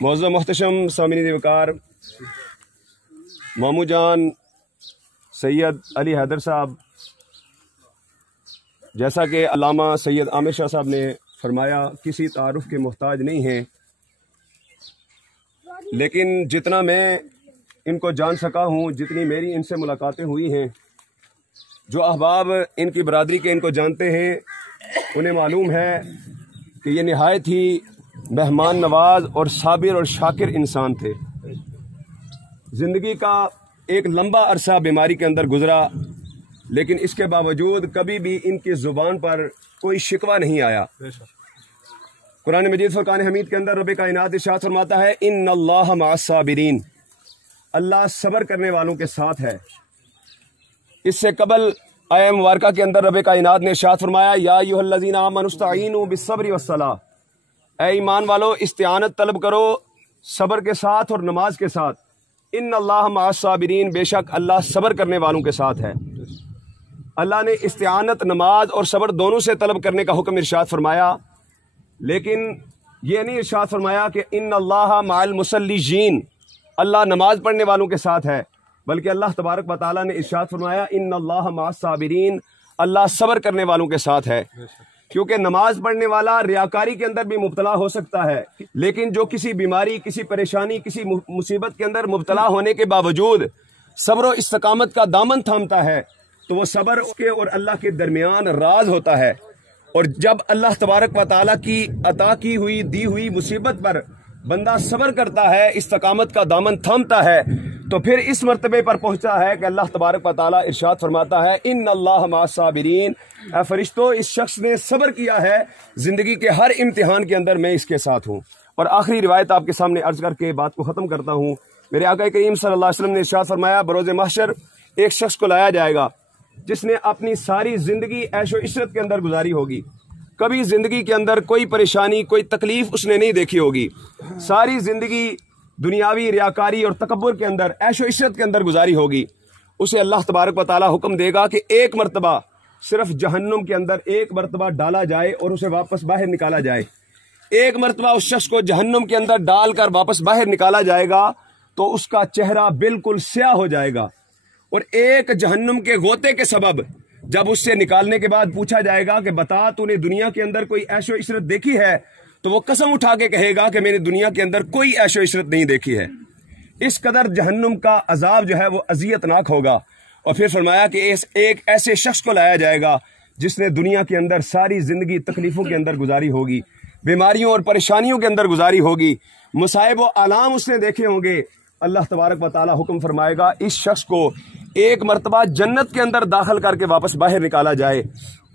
معزز محتشم سامعین وقار، مامو جان سید علی حیدر صاحب، جیسا کہ علامہ سید عامر شاہ صاحب نے فرمایا، کسی تعارف کے محتاج نہیں ہیں، لیکن جتنا میں ان کو جان سکا ہوں، جتنی میری ان سے ملاقاتیں ہوئی ہیں، جو احباب ان کی برادری کے ان کو جانتے ہیں انہیں معلوم ہے کہ یہ نہایت ہی مہمان نواز اور صابر اور شاکر انسان تھے۔ زندگی کا ایک لمبا عرصہ بیماری کے اندر گزرا، لیکن اس کے باوجود کبھی بھی ان کی زبان پر کوئی شکوہ نہیں آیا۔ قرآن مجید فرقان حمید کے اندر رب کائنات ارشاد فرماتا ہے، ان اللہ مع الصابرین، اللہ صبر کرنے والوں کے ساتھ ہے۔ اس سے قبل آیہ مبارکہ کے اندر رب کائنات نے ارشاد فرمایا، یا ایھا الذین آمنوا استعینوا بالصبر والصلاۃ، اے ایمان والو استعانت طلب کرو صبر کے ساتھ اور نماز کے ساتھ۔ ان اللہ مع الصابرین، بے شک اللہ صبر کرنے والوں کے ساتھ ہے۔ اللہ نے استعانت نماز اور صبر دونوں سے طلب کرنے کا حکم ارشاد فرمایا، لیکن یہ نہیں ارشاد فرمایا کہ ان اللہ مع المصلیین، اللہ نماز پڑھنے والوں کے ساتھ ہے، بلکہ اللہ تبارک و تعالیٰ نے ارشاد فرمایا، ان اللہ مع الصابرین، اللہ صبر کرنے والوں کے ساتھ ہے۔ کیونکہ نماز پڑھنے والا ریاکاری کے اندر بھی مبتلا ہو سکتا ہے، لیکن جو کسی بیماری، کسی پریشانی، کسی مصیبت کے اندر مبتلا ہونے کے باوجود صبر و استقامت کا دامن تھامتا ہے، تو وہ صبر اس کے اور اللہ کے درمیان راز ہوتا ہے۔ اور جب اللہ تبارک و تعالیٰ کی عطا کی ہوئی دی ہوئی مصیبت پر بندہ صبر کرتا ہے، استقامت کا دامن تھامتا ہے، تو پھر اس مرتبے پر پہنچتا ہے کہ اللہ تبارک و تعالیٰ ارشاد فرماتا ہے، ان اللہ مع الصابرین، اے فرشتوں اس شخص نے صبر کیا ہے، زندگی کے ہر امتحان کے اندر میں اس کے ساتھ ہوں۔ اور آخری روایت آپ کے سامنے عرض کر کے بات کو ختم کرتا ہوں۔ میرے آقا کریم صلی اللہ علیہ وسلم نے ارشاد فرمایا، بروز محشر ایک شخص کو لایا جائے گا جس نے اپنی ساری زندگی عیش و عشرت کے اندر گزاری ہوگی، کبھی زندگی کے اندر کوئی پریشانی، کوئی تکلیف اس نے نہیں دیکھی ہوگی، ساری زندگی دنیاوی ریاکاری اور تکبر کے اندر، عیش و عشرت کے اندر گزاری ہوگی۔ اسے اللہ تبارک و تعالیٰ حکم دے گا کہ ایک مرتبہ صرف جہنم کے اندر ایک مرتبہ ڈالا جائے اور اسے واپس باہر نکالا جائے۔ ایک مرتبہ اس شخص کو جہنم کے اندر ڈال کر واپس باہر نکالا جائے گا تو اس کا چہرہ بالکل سیاہ ہو جائے گا، اور ایک جہنم کے غوطے کے سبب جب اس سے نکالنے کے بعد پوچھا جائے گا کہ بتا تو نے دنیا کے اندر کوئی عیش و عشرت دیکھی ہے، تو وہ قسم اٹھا کے کہے گا کہ میں نے دنیا کے اندر کوئی عیش و عشرت نہیں دیکھی ہے۔ اس قدر جہنم کا عذاب جو ہے وہ اذیت ناک ہوگا۔ اور پھر فرمایا کہ ایک ایسے شخص کو لایا جائے گا جس نے دنیا کے اندر ساری زندگی تکلیفوں کے اندر گزاری ہوگی، بیماریوں اور پریشانیوں کے اندر گزاری ہوگی، مصائب و آلام اس نے دیکھے ہوں گے۔ اللہ تبارک و تعالیٰ حکم فرمائے گا اس شخص کو ایک مرتبہ جنت کے اندر داخل کر کے واپس باہر نکالا جائے۔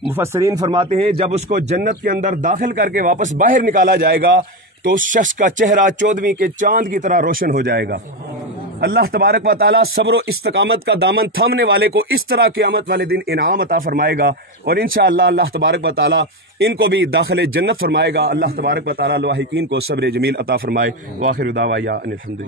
مفسرین فرماتے ہیں جب اس کو جنت کے اندر داخل کر کے واپس باہر نکالا جائے گا تو اس شخص کا چہرہ 14ویں کے چاند کی طرح روشن ہو جائے گا۔ اللہ تبارک و تعالیٰ صبر و استقامت کا دامن تھامنے والے کو اس طرح قیامت والے دن انعام عطا فرمائے گا، اور انشاءاللہ اللہ تبارک و تعالیٰ ان کو بھی داخل جنت فرمائے گا۔ اللہ تبارک و تعالیٰ لاحقین کو صبر جمیل عطا فرمائے۔ وآخر دعوانا ان الحمد للہ۔